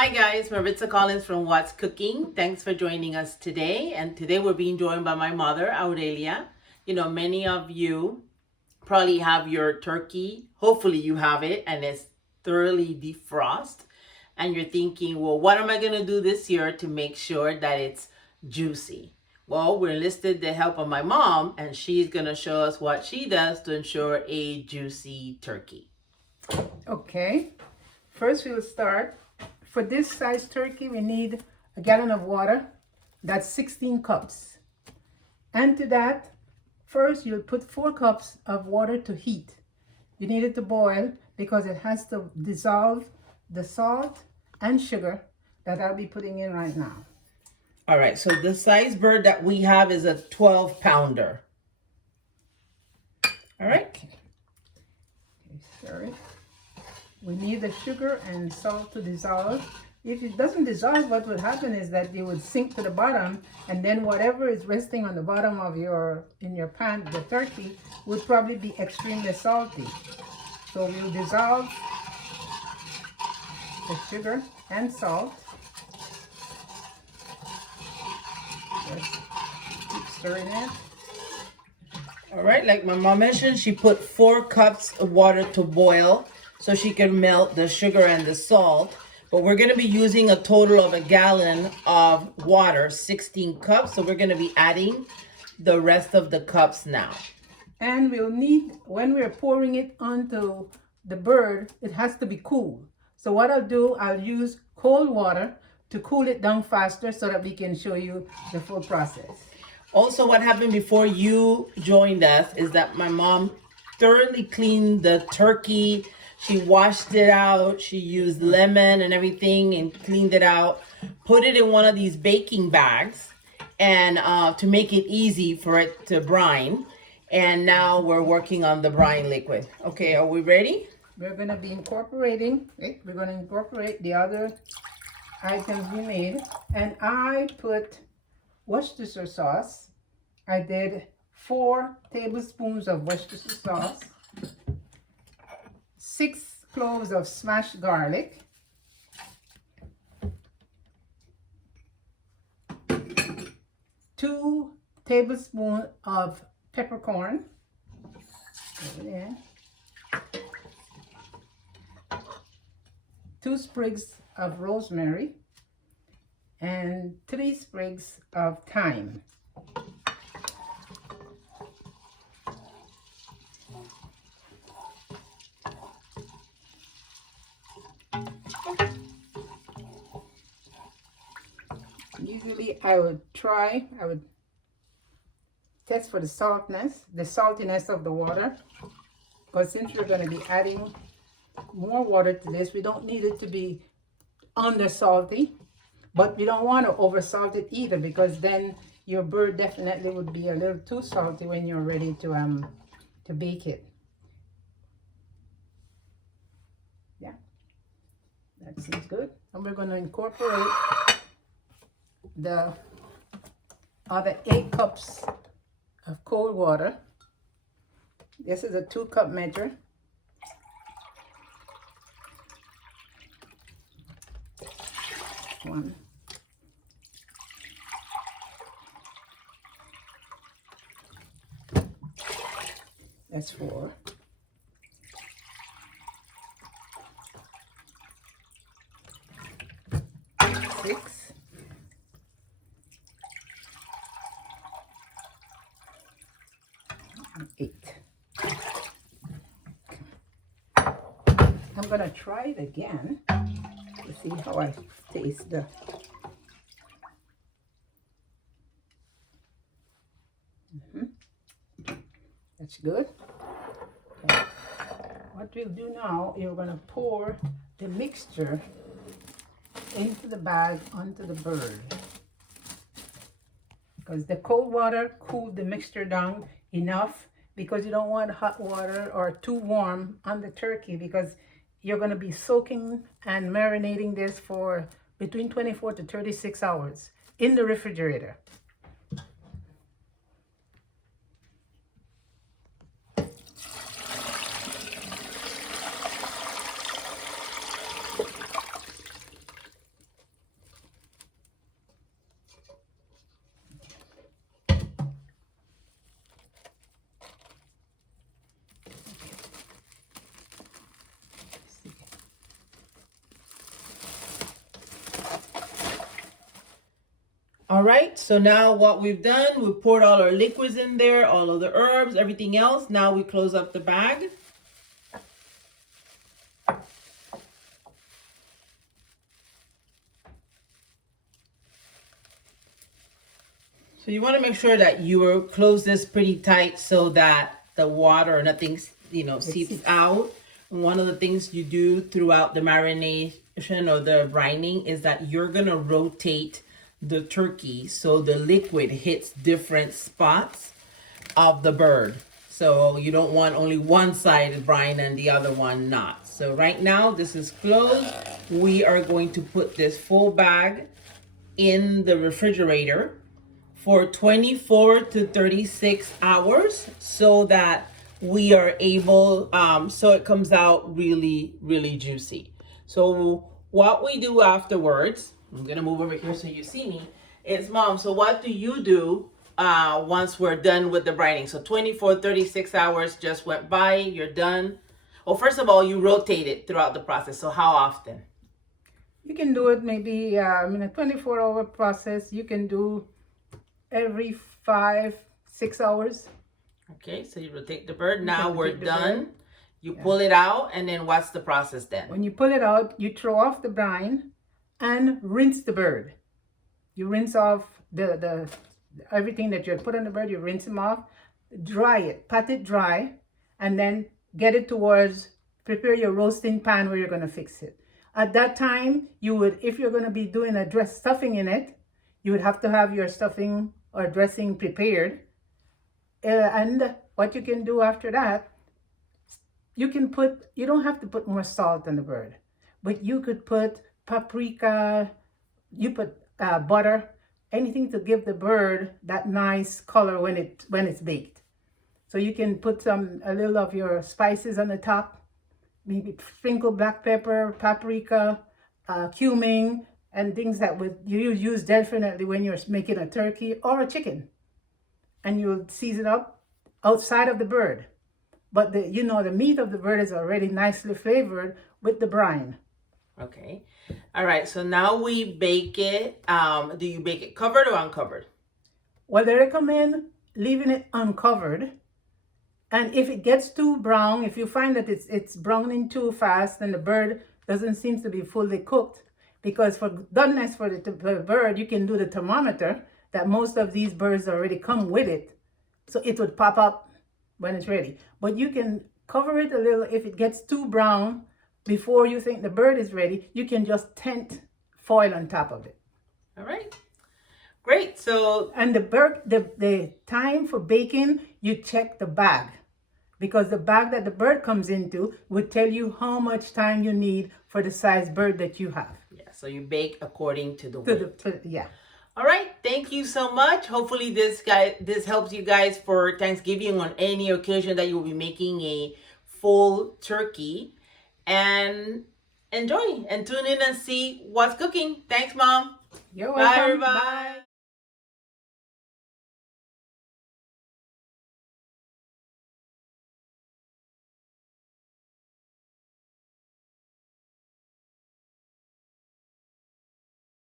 Hi guys, Maritza Collins from What's Cooking. Thanks for joining us today. And today we're being joined by my mother, Aurelia. You know, many of you probably have your turkey. Hopefully you have it and it's thoroughly defrosted. And you're thinking, well, what am I going to do this year to make sure that it's juicy? Well, we're enlisted the help of my mom, and she's going to show us what she does to ensure a juicy turkey. Okay, first we'll start. For this size turkey, we need a gallon of water. That's 16 cups. And to that, first you'll put 4 cups of water to heat. You need it to boil because it has to dissolve the salt and sugar that I'll be putting in right now. All right, so the size bird that we have is a 12-pounder. All right. Okay, sorry. We need the sugar and salt to dissolve. If it doesn't dissolve, what would happen is that you would sink to the bottom, and then whatever is resting on the bottom of in your pan, the turkey, would probably be extremely salty. So we'll dissolve the sugar and salt. Just keep stirring it. All right, like my mom mentioned, she put 4 cups of water to boil so she can melt the sugar and the salt. But we're going to be using a total of a gallon of water, 16 cups. So we're going to be adding the rest of the cups now. And we'll need, when we're pouring it onto the bird, it has to be cool. So what I'll do, I'll use cold water to cool it down faster so that we can show you the full process. Also, what happened before you joined us is that my mom thoroughly cleaned the turkey. She washed it out. She used lemon and everything and cleaned it out. Put it in one of these baking bags and to make it easy for it to brine. And now we're working on the brine liquid. Okay, are we ready? We're going to be incorporating, we're going to incorporate the other items we made. And I put Worcestershire sauce. I did 4 tablespoons of Worcestershire sauce. 6 cloves of smashed garlic, 2 tablespoons of peppercorn, over there, 2 sprigs of rosemary, and 3 sprigs of thyme. Usually I would test for the saltiness of the water, because since we're going to be adding more water to this, we don't need it to be under salty, but we don't want to over salt it either, because then your bird definitely would be a little too salty when you're ready to bake it. Yeah, that seems good. And we're going to incorporate the other 8 cups of cold water. This is a 2-cup measure. One. That's 4. 6. 8. I'm gonna try it again to see how I taste the. That's good. Okay. What we'll do now, you're gonna pour the mixture into the bag onto the bird, because the cold water cooled the mixture down enough, because you don't want hot water or too warm on the turkey, because you're going to be soaking and marinating this for between 24 to 36 hours in the refrigerator. All right, so now what we've done, we poured all our liquids in there, all of the herbs, everything else. Now we close up the bag. So you want to make sure that you close this pretty tight so that the water or nothing, seeps out. And one of the things you do throughout the marination or the brining is that you're going to rotate the turkey so the liquid hits different spots of the bird. So you don't want only one side brine and the other one not. So right now this is closed. We are going to put this full bag in the refrigerator for 24 to 36 hours so that we are able, so it comes out really, really juicy. So what we do afterwards, I'm gonna move over here so you see me, is Mom, so what do you do once we're done with the brining? So 24, 36 hours just went by, you're done. Well, first of all, you rotate it throughout the process. So how often? You can do it maybe in a 24-hour process. You can do every 5-6 hours. Okay, so you rotate the bird. Now we're done. You pull it out, and then what's the process then? When you pull it out, you throw off the brine and rinse the bird. You rinse off the everything that you put on the bird. You rinse them off, dry it, pat it dry, and then get it towards, prepare your roasting pan where you're going to fix it. At that time, you would, if you're going to be doing a dress stuffing in it, you would have to have your stuffing or dressing prepared. And what you can do after that, you don't have to put more salt on the bird, but you could put paprika, you put butter, anything to give the bird that nice color when it's baked. So you can put a little of your spices on the top, maybe sprinkle black pepper, paprika, cumin, and things that you use definitely when you're making a turkey or a chicken. And you'll season up outside of the bird. But the meat of the bird is already nicely flavored with the brine. Okay. All right. So now we bake it. Do you bake it covered or uncovered? Well, they recommend leaving it uncovered. And if it gets too brown, if you find that it's browning too fast and the bird doesn't seem to be fully cooked, because for doneness for the bird, you can do the thermometer that most of these birds already come with it. So it would pop up when it's ready. But you can cover it a little. If it gets too brown before you think the bird is ready, you can just tent foil on top of it. All right. Great. So, and the time for baking, you check the bag, because the bag that the bird comes into would tell you how much time you need for the size bird that you have. Yeah, so you bake according to the weight. Yeah. All right, thank you so much. Hopefully this helps you guys for Thanksgiving on any occasion that you'll be making a full turkey. And enjoy and tune in and see what's cooking. Thanks, Mom. You're welcome. Bye, everybody. Bye.